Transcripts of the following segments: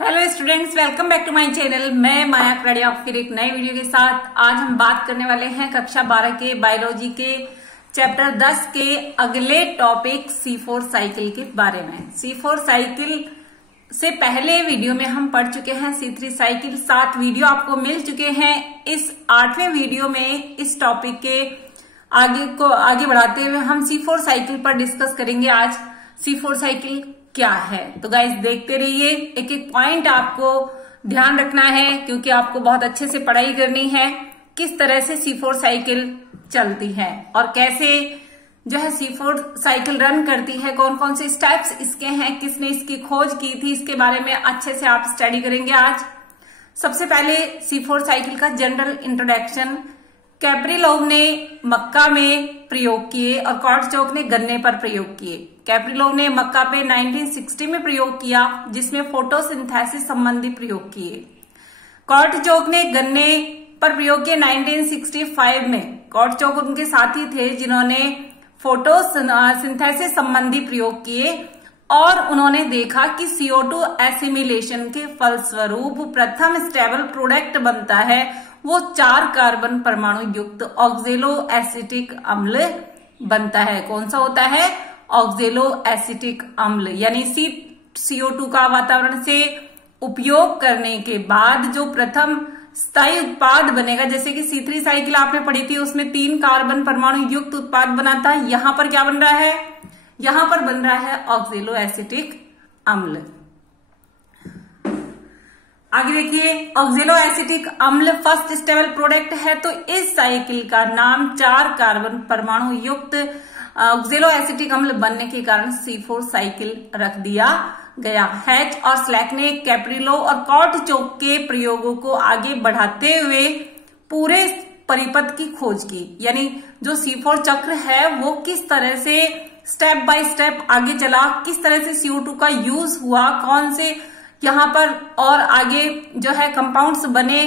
Hello students, welcome back to my channel. मैं माया खराड़िया आप फिर एक नए वीडियो के साथ। आज हम बात करने वाले हैं कक्षा 12 के बायोलॉजी के चैप्टर 10 के अगले टॉपिक C4 साइकिल के बारे में। C4 साइकिल से पहले वीडियो में हम पढ़ चुके हैं C3 साइकिल। 7 वीडियो आपको मिल चुके हैं। इस 8वें वीडियो में इस टॉपिक के आगे बढ़ाते हुए हम C4 साइकिल पर डिस्कस करेंगे। आज C4 साइकिल क्या है, तो गाइस देखते रहिए। एक एक पॉइंट आपको ध्यान रखना है क्योंकि आपको बहुत अच्छे से पढ़ाई करनी है। किस तरह से C4 साइकिल चलती है और कैसे जो है C4 साइकिल रन करती है, कौन कौन से स्टेप्स इसके हैं, किसने इसकी खोज की थी, इसके बारे में अच्छे से आप स्टडी करेंगे आज। सबसे पहले C4 साइकिल का जनरल इंट्रोडक्शन। कैप्रिलोव ने मक्का में प्रयोग किए और कॉर्टचोक ने गन्ने पर प्रयोग किए। कैप्रिलोव ने मक्का पे 1960 में प्रयोग किया जिसमें फोटोसिंथेसिस संबंधी प्रयोग किए। कॉर्टचोक ने गन्ने पर प्रयोग किए 1965 में। कॉर्टचोक उनके साथी थे जिन्होंने फोटोसिंथेसिस संबंधी प्रयोग किए और उन्होंने देखा कि CO2 एसिमिलेशन के फलस्वरूप प्रथम स्टेबल प्रोडक्ट बनता है वो 4 कार्बन परमाणु युक्त ऑक्जेलो एसिटिक अम्ल बनता है। कौन सा होता है? ऑक्जेलो एसिटिक अम्ल। यानी CO2 का वातावरण से उपयोग करने के बाद जो प्रथम स्थायी उत्पाद बनेगा, जैसे कि C3 साइकिल आपने पढ़ी थी उसमें 3 कार्बन परमाणु युक्त उत्पाद बना था। यहां पर क्या बन रहा है? यहां पर बन रहा है ऑक्जेलो एसिटिक अम्ल। आगे देखिए, ऑक्जेलो एसिटिक अम्ल फर्स्ट स्टेबल प्रोडक्ट है तो इस साइकिल का नाम 4 कार्बन परमाणु युक्त ऑक्जेलो एसिटिक अम्ल बनने के कारण C4 साइकिल रख दिया गया। हैच और स्लैक ने कैप्रिलोव और कॉर्टचोक के प्रयोगों को आगे बढ़ाते हुए पूरे परिपथ की खोज की। यानी जो C4 चक्र है वो किस तरह से स्टेप बाय स्टेप आगे चला, किस तरह से CO2 का यूज हुआ, कौन से यहाँ पर और आगे जो है कंपाउंड्स बने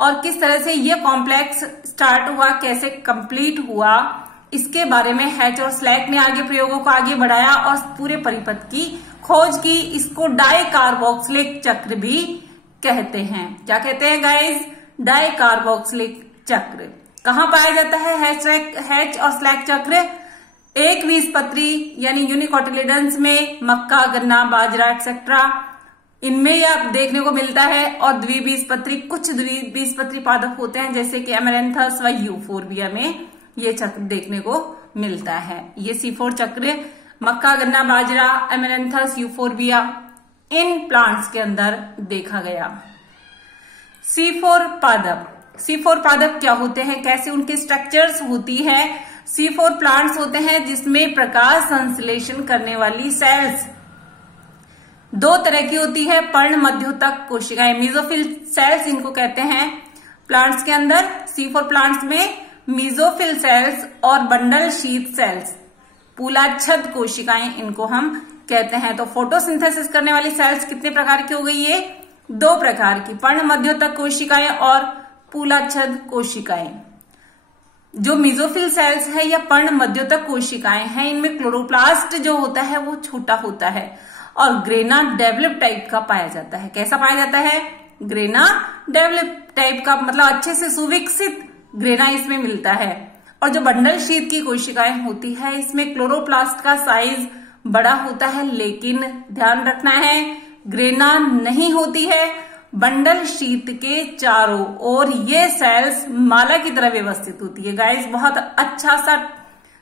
और किस तरह से ये कॉम्प्लेक्स स्टार्ट हुआ, कैसे कंप्लीट हुआ, इसके बारे में हैच और स्लैक ने आगे प्रयोगों को आगे बढ़ाया और पूरे परिपथ की खोज की। इसको डाइकार्बोक्सिलिक चक्र भी कहते हैं। क्या कहते हैं गाइस? डाइकार्बोक्सिलिक चक्र। कहाँ पाया जाता है हैच और स्लैक चक्र? एक बीजपत्री यानी यूनिकोटिलिडन्स में, मक्का, गन्ना, बाजरा एक्सेट्रा, इनमें यह देखने को मिलता है। और द्विबीजपत्री, कुछ द्विबीजपत्री पादप होते हैं जैसे कि एमेरेंथस व यूफोर्बिया में ये चक्र देखने को मिलता है। ये C4 चक्र मक्का, गन्ना, बाजरा, एमेरेंथस, यूफोर्बिया इन प्लांट्स के अंदर देखा गया। C4 पादप क्या होते हैं, कैसे उनके स्ट्रक्चर्स होती है? C4 प्लांट्स होते हैं जिसमें प्रकाश संश्लेषण करने वाली सेल्स 2 तरह की होती है। पर्ण मध्योतक कोशिकाएं, मीजोफिल सेल्स इनको कहते हैं। प्लांट्स के अंदर C4 प्लांट्स में मीजोफिल सेल्स और बंडल शीथ सेल्स, पूलाच्छद कोशिकाएं इनको हम कहते हैं। तो फोटोसिंथेसिस करने वाली सेल्स कितने प्रकार की हो गई? ये 2 प्रकार की, पर्ण मध्योतक कोशिकाएं और पूलाच्छद कोशिकाएं। जो मीजोफिल सेल्स है या पर्ण मध्योतक कोशिकाएं हैं, इनमें क्लोरोप्लास्ट जो होता है वो छोटा होता है और ग्रेना डेवलप टाइप का पाया जाता है। कैसा पाया जाता है? ग्रेना डेवलप टाइप का, मतलब अच्छे से सुविकसित ग्रेना इसमें मिलता है। और जो बंडल शीथ की कोशिकाएं होती है इसमें क्लोरोप्लास्ट का साइज बड़ा होता है, लेकिन ध्यान रखना है ग्रेना नहीं होती है। बंडल शीथ के चारों ओर ये सेल्स माला की तरह व्यवस्थित होती है। गाइस बहुत अच्छा सा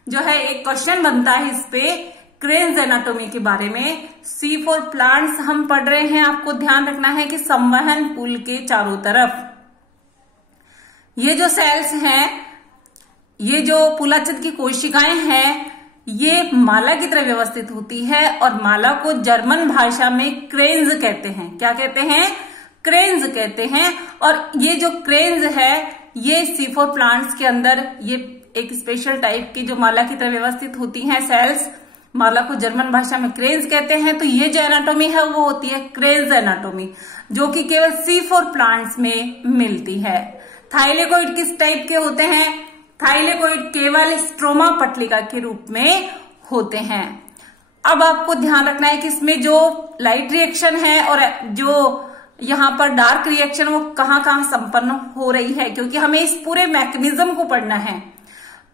जो है एक क्वेश्चन बनता है इस पे क्रेन्स एनाटॉमी के बारे में। C4 प्लांट्स हम पढ़ रहे हैं, आपको ध्यान रखना है कि संवहन पुल के चारों तरफ ये जो सेल्स हैं, ये जो पूलाच्छद की कोशिकाएं हैं, ये माला की तरह व्यवस्थित होती है और माला को जर्मन भाषा में क्रेन्स कहते हैं। क्या कहते हैं? क्रेन्स कहते हैं। और ये जो क्रेन्स है ये C4 प्लांट्स के अंदर ये एक स्पेशल टाइप की जो माला की तरह व्यवस्थित होती हैं सेल्स, माला को जर्मन भाषा में क्रेन्स कहते हैं। तो ये जो एनाटॉमी है वो होती है क्रेन्स एनाटॉमी, जो कि केवल C4 प्लांट्स में मिलती है। थाइलेकोइड किस टाइप के होते हैं? थाइलेकोइड केवल स्ट्रोमा पट्टिका के रूप में होते हैं। अब आपको ध्यान रखना है कि इसमें जो लाइट रिएक्शन है और जो यहाँ पर डार्क रिएक्शन वो कहाँ कहाँ संपन्न हो रही है, क्योंकि हमें इस पूरे मैकेनिज्म को पढ़ना है।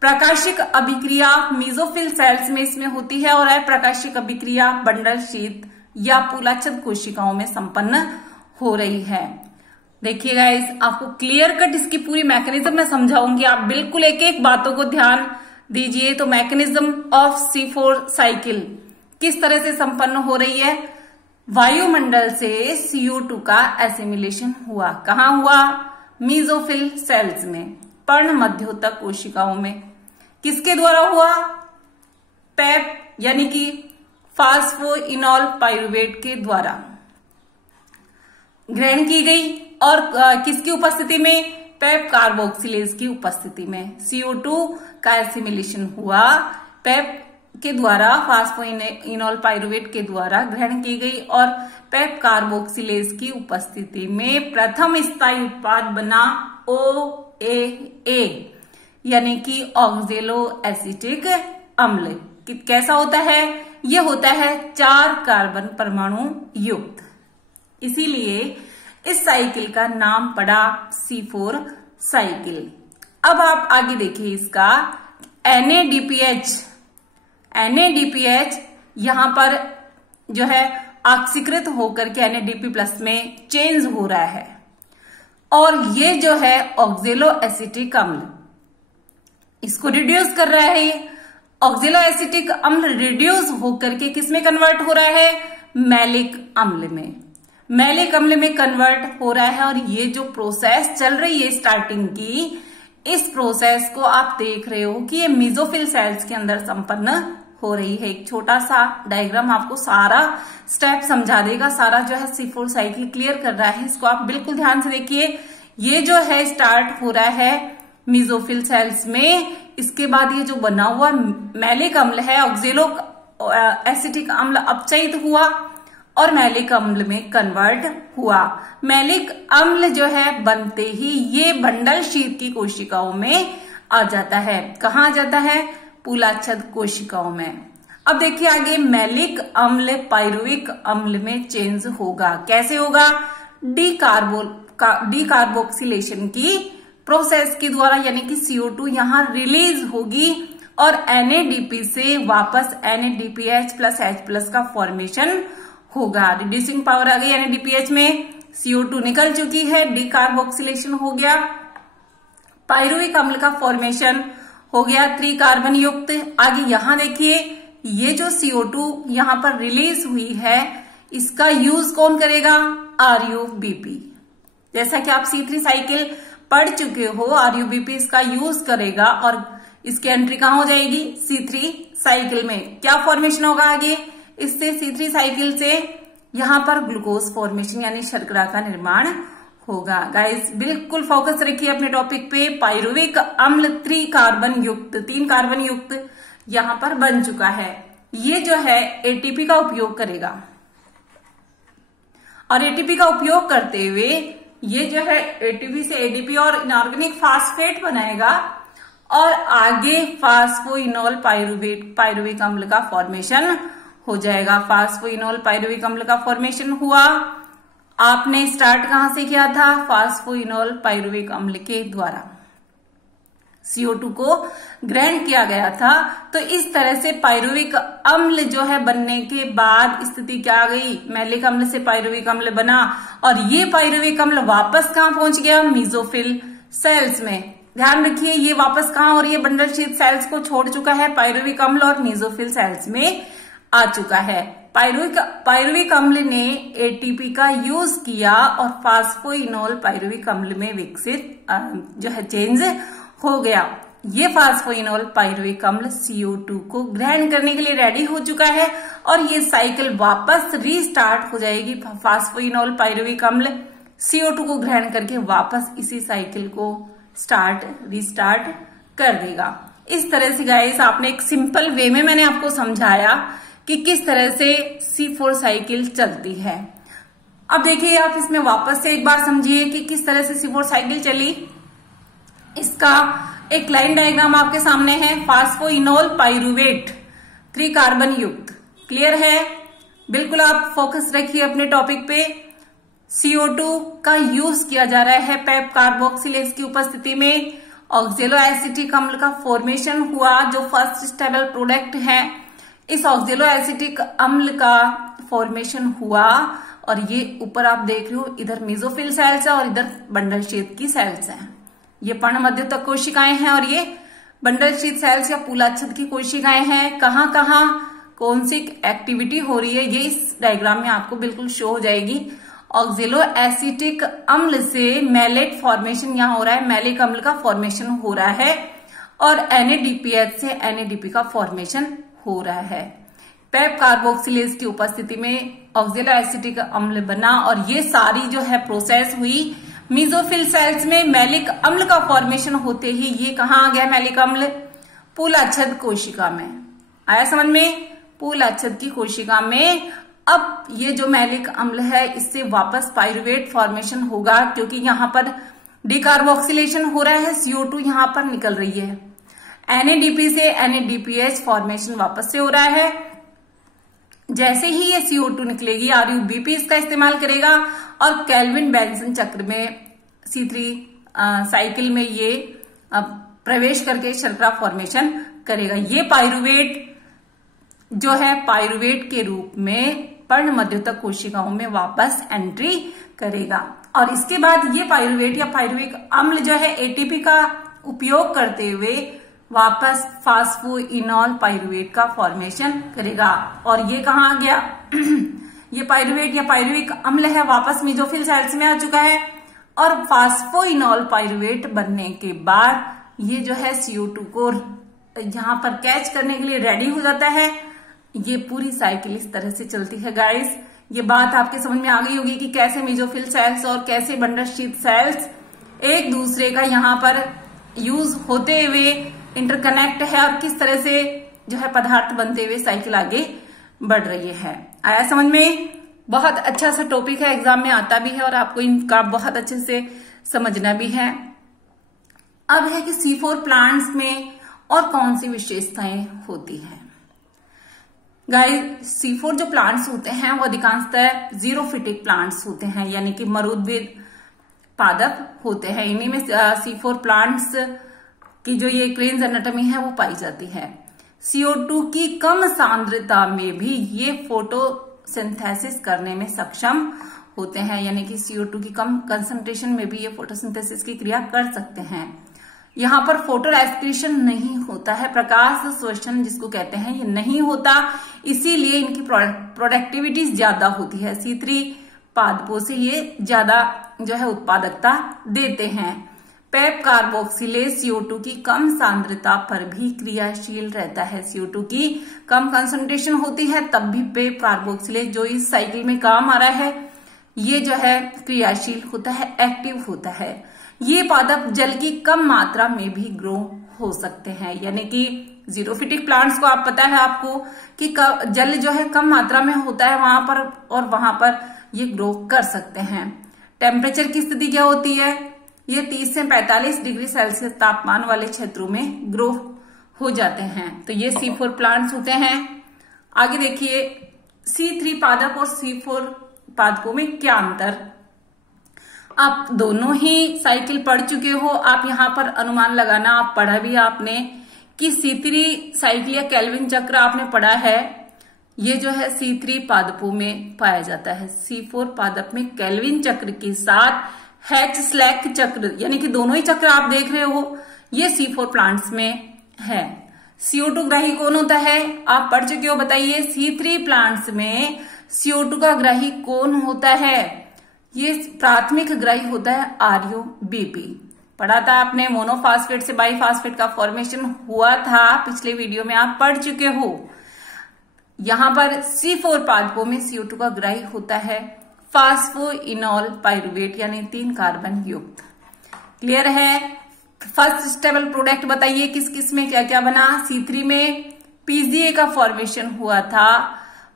प्रकाशिक अभिक्रिया मेसोफिल सेल्स में इसमें होती है और अप्रकाशिक अभिक्रिया बंडल शीत या पूलाच्छद कोशिकाओं में संपन्न हो रही है। देखिए गाइस, आपको क्लियर कट इसकी पूरी मैकेनिज्म मैं समझाऊंगी, आप बिल्कुल एक एक बातों को ध्यान दीजिए। तो मैकेनिज्म ऑफ C4 साइकिल किस तरह से संपन्न हो रही है? वायुमंडल से CO2 का एसिमिलेशन हुआ। कहाँ हुआ? मेसोफिल सेल्स में, पर्ण मध्योतक कोशिकाओं में। किसके द्वारा हुआ? पेप यानी कि फास्फोइनोल पाइरुवेट के द्वारा ग्रहण की गई। और किसकी उपस्थिति में? पेप कार्बोक्सिलेज की उपस्थिति में CO2 का एसिमिलेशन हुआ, पेप के द्वारा फास्फोइनोल पाइरुवेट के द्वारा ग्रहण की गई और पेप कार्बोक्सिलेज की उपस्थिति में प्रथम स्थायी उत्पाद बना OAA यानी कि ऑक्जेलो एसिटिक अम्ल। कैसा होता है? यह होता है 4 कार्बन परमाणु युक्त, इसीलिए इस साइकिल का नाम पड़ा C4 साइकिल। अब आप आगे देखिए इसका NADPH यहां पर जो है ऑक्सीकृत होकर के NADP+ में चेंज हो रहा है और ये जो है ऑक्जेलो एसिटिक अम्ल इसको रिड्यूस कर रहा है। ये ऑक्जेलो एसिटिक अम्ल रिड्यूस होकर के किसमें कन्वर्ट हो रहा है? मैलिक अम्ल में। मैलिक अम्ल में कन्वर्ट हो रहा है और ये जो प्रोसेस चल रही है स्टार्टिंग की, इस प्रोसेस को आप देख रहे हो कि ये मेसोफिल सेल्स के अंदर संपन्न हो रही है। एक छोटा सा डायग्राम आपको सारा स्टेप समझा देगा, सारा जो है C4 साइकिल क्लियर कर रहा है। इसको आप बिल्कुल ध्यान से देखिए। ये जो है स्टार्ट हो रहा है मेसोफिल सेल्स में, इसके बाद ये जो बना हुआ मैलिक अम्ल है, ऑक्जेलो एसिटिक अम्ल अपचयित हुआ और मैलिक अम्ल में कन्वर्ट हुआ। मैलिक अम्ल जो है बनते ही ये बंडल शीत की कोशिकाओं में आ जाता है। कहाँ आ जाता है? पूलाच्छद कोशिकाओं में। अब देखिए आगे, मैलिक अम्ल पाइरुविक अम्ल में चेंज होगा। कैसे होगा? डीकार्बोक्सिलेशन की प्रोसेस के द्वारा, यानी कि CO2 यहां रिलीज होगी और NADP से वापस NADPH+H+ का फॉर्मेशन होगा। रिड्यूसिंग पावर आ गई NADPH में, CO2 निकल चुकी है, डीकार्बोक्सिलेशन हो गया, पाइरुविक अम्ल का फॉर्मेशन हो गया 3 कार्बन युक्त। आगे यहां देखिए, ये जो CO2 यहां पर रिलीज हुई है, इसका यूज कौन करेगा? RUBP। जैसा कि आप C3 साइकिल पढ़ चुके हो, RUBP इसका यूज करेगा और इसकी एंट्री कहां हो जाएगी? C3 साइकिल में। क्या फॉर्मेशन होगा आगे? इससे C3 साइकिल से यहां पर ग्लूकोज फॉर्मेशन यानी शर्करा का निर्माण होगा। गाइस बिल्कुल फोकस रखिए अपने टॉपिक पे। पाइरुविक अम्ल 3 कार्बन युक्त यहां पर बन चुका है। ये जो है ATP का उपयोग करेगा और ATP का उपयोग करते हुए ये जो है ATP से ADP और इनऑर्गेनिक फास्फेट बनाएगा और आगे फास्फोइनोल पाइरुविक अम्ल का फॉर्मेशन हो जाएगा। फास्फोइनोल पाइरुविक अम्ल का फॉर्मेशन हुआ। आपने स्टार्ट कहां से किया था? फास्फोइनोल पाइरुविक अम्ल के द्वारा CO2 को ग्रहण किया गया था। तो इस तरह से पाइरुविक अम्ल जो है बनने के बाद स्थिति क्या आ गई? मैलिक अम्ल से पाइरुविक अम्ल बना और ये पाइरुविक अम्ल वापस कहां पहुंच गया? मेसोफिल सेल्स में। ध्यान रखिए, ये वापस कहां हो रही है? बंडल शीत सेल्स को छोड़ चुका है पाइरुविक अम्ल और मेसोफिल सेल्स में आ चुका है। पाइरुविक अम्ल ने ATP का यूज किया और फास्फोइनोल पाइरुविक अम्ल में विकसित जो है चेंज हो गया। ये फास्फोइनोल पाइरुविक अम्ल CO2 को ग्रहण करने के लिए रेडी हो चुका है और ये साइकिल वापस रीस्टार्ट हो जाएगी। फास्फोइनोल पाइरुविक अम्ल CO2 को ग्रहण करके वापस इसी साइकिल को रीस्टार्ट कर देगा। इस तरह से गाइस आपने एक सिंपल वे में मैंने आपको समझाया कि किस तरह से C4 साइकिल चलती है। अब देखिए आप इसमें वापस से एक बार समझिए कि किस तरह से C4 साइकिल चली। इसका एक लाइन डायग्राम आपके सामने है। फास्फोइनोल पाइरुवेट 3 कार्बन युक्त। क्लियर है? बिल्कुल आप फोकस रखिए अपने टॉपिक पे। CO2 का यूज किया जा रहा है पेप कार्बोक्सिलेज की उपस्थिति में। ऑक्जेलो एसिटिक अम्ल का फॉर्मेशन हुआ जो फर्स्ट स्टेबल प्रोडक्ट है। इस ऑक्जेलो एसिटिक अम्ल का फॉर्मेशन हुआ और ये ऊपर आप देख रहे हो, इधर मेसोफिल सेल्स है और इधर बंडल शीथ की सेल्स हैं। ये पर्ण मध्यस्थक कोशिकाएं हैं और ये बंडल शीथ सेल्स या पूलाच्छद की कोशिकाएं हैं। कहाँ कहाँ कौन सी एक्टिविटी हो रही है ये इस डायग्राम में आपको बिल्कुल शो हो जाएगी। ऑक्जेलो एसिटिक अम्ल से मैलेट फॉर्मेशन यहाँ हो रहा है, मैलिक अम्ल का फॉर्मेशन हो रहा है और NADPH से NADP का फॉर्मेशन हो रहा है। पेप कार्बोक्सिलेज की उपस्थिति में ऑक्जेलो एसिटिक अम्ल बना और ये सारी जो है प्रोसेस हुई मेसोफिल सेल्स में। मैलिक अम्ल का फॉर्मेशन होते ही ये कहाँ आ गया मैलिक अम्ल? पूलाच्छद कोशिका में। आया समझ में? पूलाच्छद की कोशिका में। अब ये जो मैलिक अम्ल है इससे वापस पाइरुवेट फॉर्मेशन होगा क्योंकि यहाँ पर डिकार्बोक्सिलेशन हो रहा है, CO2 यहाँ पर निकल रही है। NADP से NADPH फॉर्मेशन वापस से हो रहा है। जैसे ही ये CO2 निकलेगी RUBP इसका इस्तेमाल करेगा और केल्विन बेंसन चक्र में C3 साइकिल में ये प्रवेश करके शर्करा फॉर्मेशन करेगा। ये पाइरुवेट जो है पाइरुवेट के रूप में पर्ण मध्यस्थक कोशिकाओं में वापस एंट्री करेगा और इसके बाद ये पाइरुवेट या पाइरुविक अम्ल जो है ATP का उपयोग करते हुए वापस फास्फोइनॉल पाइरुवेट का फॉर्मेशन करेगा। और ये कहाँ आ गया? ये पाइरुवेट या पाइरुविक अम्ल है वापस मेसोफिल सेल्स में आ चुका है और फास्फोइनॉल पाइरुवेट बनने के बाद ये जो है CO2 को यहाँ पर कैच करने के लिए रेडी हो जाता है। ये पूरी साइकिल इस तरह से चलती है गाइस। ये बात आपके समझ में आ गई होगी कि कैसे मेसोफिल सेल्स और कैसे बंडल शीथ सेल्स एक दूसरे का यहाँ पर यूज होते हुए इंटरकनेक्ट है और किस तरह से जो है पदार्थ बनते हुए साइकिल आगे बढ़ रही है। आया समझ में? बहुत अच्छा सा टॉपिक है, एग्जाम में आता भी है और आपको इनका बहुत अच्छे से समझना भी है। अब है कि C4 प्लांट्स में और कौन सी विशेषताएं होती हैं। गाइस C4 जो प्लांट्स होते हैं वो अधिकांशतः जीरोफिटिक प्लांट्स होते हैं, यानी कि मरुद्भिद पादप होते हैं। इन्हीं में C4 प्लांट्स की जो ये क्रेन्स एनाटॉमी है वो पाई जाती है। CO2 की कम सांद्रता में भी ये फोटोसिंथेसिस करने में सक्षम होते हैं, यानी कि CO2 की कम कंसंट्रेशन में भी ये फोटोसिंथेसिस की क्रिया कर सकते हैं। यहाँ पर फोटो रेस्पिरेशन नहीं होता है, प्रकाश श्वसन जिसको कहते हैं ये नहीं होता, इसीलिए इनकी प्रोडक्टिविटी ज्यादा होती है। C3 पादपों से ये ज्यादा जो है उत्पादकता देते हैं। पेप कार्बोक्सिलेज CO2 की कम सांद्रता पर भी क्रियाशील रहता है। CO2 की कम कंसंट्रेशन होती है तब भी पेप कार्बोक्सिलेज जो इस साइकिल में काम आ रहा है ये जो है क्रियाशील होता है, एक्टिव होता है। ये पादप जल की कम मात्रा में भी ग्रो हो सकते हैं, यानी कि जीरोफिटिक प्लांट्स को आप पता है आपको कि जल जो है कम मात्रा में होता है वहां पर और वहां पर ये ग्रो कर सकते हैं। टेम्परेचर की स्थिति क्या होती है? ये 30 से 45 डिग्री सेल्सियस तापमान वाले क्षेत्रों में ग्रो हो जाते हैं। तो ये C4 प्लांट्स होते हैं। आगे देखिए C3 पादप और C4 पादपों में क्या अंतर। आप दोनों ही साइकिल पढ़ चुके हो, आप यहाँ पर अनुमान लगाना आप पढ़ा भी आपने कि C3 साइकिल या केल्विन चक्र आपने पढ़ा है, ये जो है C3 पादपों में पाया जाता है। C4 पादप में केल्विन चक्र के साथ H-स्लैक चक्र, यानी कि दोनों ही चक्र आप देख रहे हो, ये C4 प्लांट्स में है। CO2 ग्राही कौन होता है? आप पढ़ चुके हो, बताइए। C3 प्लांट्स में CO2 का ग्राही कौन होता है? ये प्राथमिक ग्राही होता है RUBP। पढ़ा था आपने, मोनोफास्फेट से बाईफास्फेट का फॉर्मेशन हुआ था, पिछले वीडियो में आप पढ़ चुके हो। यहां पर C4 पादपों में CO2 का ग्राही होता है फास्फोइनॉल पाइरुवेट, यानी 3 कार्बन युक्त। क्लियर है? फर्स्ट स्टेबल प्रोडक्ट बताइए किस किस में क्या क्या बना। C3 में PGA का फॉर्मेशन हुआ था,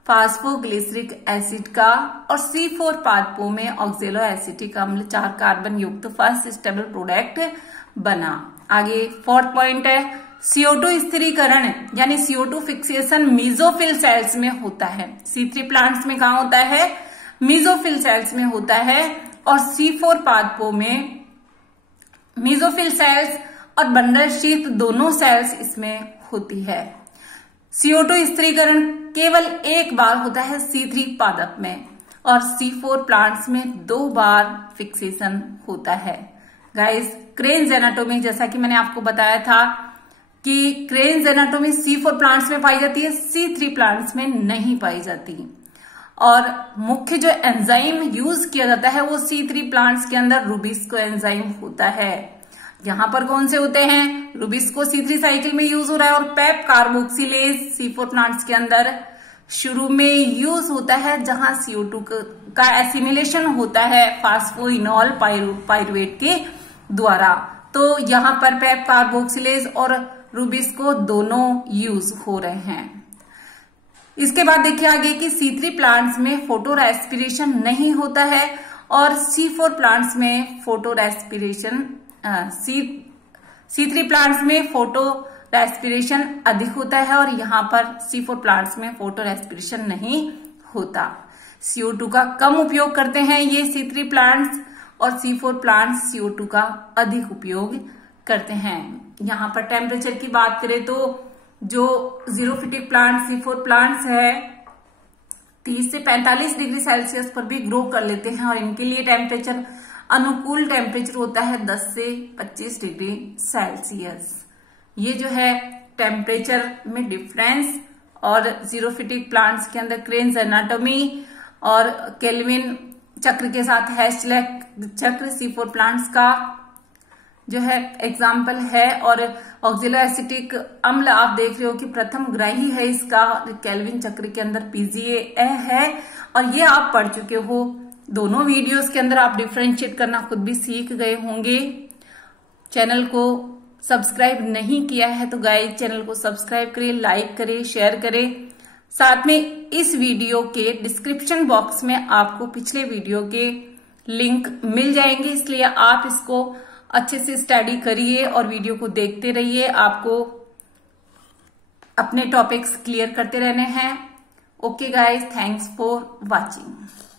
फास्फोग्लिसरिक एसिड का, और C4 पादपों में ऑक्जेलो एसिटिक अम्ल 4 कार्बन युक्त फर्स्ट स्टेबल प्रोडक्ट बना। आगे 4th पॉइंट है CO2 स्थिरीकरण, यानी CO2 फिक्सेशन मेसोफिल सेल्स में होता है। C3 प्लांट्स में कहा होता है? मेसोफिल सेल्स में होता है और C4 पादपों में मेसोफिल सेल्स और बंडल शीथ दोनों सेल्स इसमें होती है। CO2 स्थिरीकरण केवल एक बार होता है C3 पादप में और C4 प्लांट्स में 2 बार फिक्सेशन होता है। गाइस, क्रेन्स एनाटोमी जैसा कि मैंने आपको बताया था कि क्रेन्स एनाटोमी C4 प्लांट्स में पाई जाती है, C3 प्लांट्स में नहीं पाई जाती। और मुख्य जो एंजाइम यूज किया जाता है वो C3 प्लांट्स के अंदर रुबिस्को एंजाइम होता है। यहां पर कौन से होते हैं? रुबिस्को C3 साइकिल में यूज हो रहा है और पेप कार्बोक्सिलेज C4 प्लांट्स के अंदर शुरू में यूज होता है, जहां CO2 का एसिमिलेशन होता है फास्फोइनॉल पाइरुवेट के द्वारा। तो यहां पर पेप कार्बोक्सिलेज और रुबिस्को दोनों यूज हो रहे हैं। इसके बाद देखिए आगे कि C3 प्लांट्स में फोटो रेस्पिरेशन नहीं होता है और C4 प्लांट्स में फोटो रेस्पिरेशन C3 प्लांट्स में फोटो रेस्पिरेशन अधिक होता है और यहाँ पर C4 प्लांट्स में फोटो रेस्पिरेशन नहीं होता। CO2 का कम उपयोग करते हैं ये C3 प्लांट्स और C4 प्लांट्स CO2 का अधिक उपयोग करते हैं। यहाँ पर टेम्परेचर की बात करें तो जो जीरोफिटिक प्लांट C4 प्लांट्स है 30 से 45 डिग्री सेल्सियस पर भी ग्रो कर लेते हैं और इनके लिए टेम्परेचर अनुकूल टेम्परेचर होता है 10 से 25 डिग्री सेल्सियस। ये जो है टेम्परेचर में डिफरेंस और जीरोफिटिक प्लांट्स के अंदर क्रेन्स एनाटोमी और केल्विन चक्र के साथ हैचलैक चक्र C4 प्लांट्स का जो है एग्जाम्पल है। और ऑक्जेलो एसिटिक अम्ल आप देख रहे हो कि प्रथम ग्राही है इसका, केल्विन चक्र के अंदर PGA है और ये आप पढ़ चुके हो। दोनों वीडियोस के अंदर आप डिफरेंशिएट करना खुद भी सीख गए होंगे। चैनल को सब्सक्राइब नहीं किया है तो गाइस चैनल को सब्सक्राइब करें, लाइक करें, शेयर करें। साथ में इस वीडियो के डिस्क्रिप्शन बॉक्स में आपको पिछले वीडियो के लिंक मिल जाएंगे, इसलिए आप इसको अच्छे से स्टडी करिए और वीडियो को देखते रहिए। आपको अपने टॉपिक्स क्लियर करते रहने हैं। Okay guys, thanks for watching.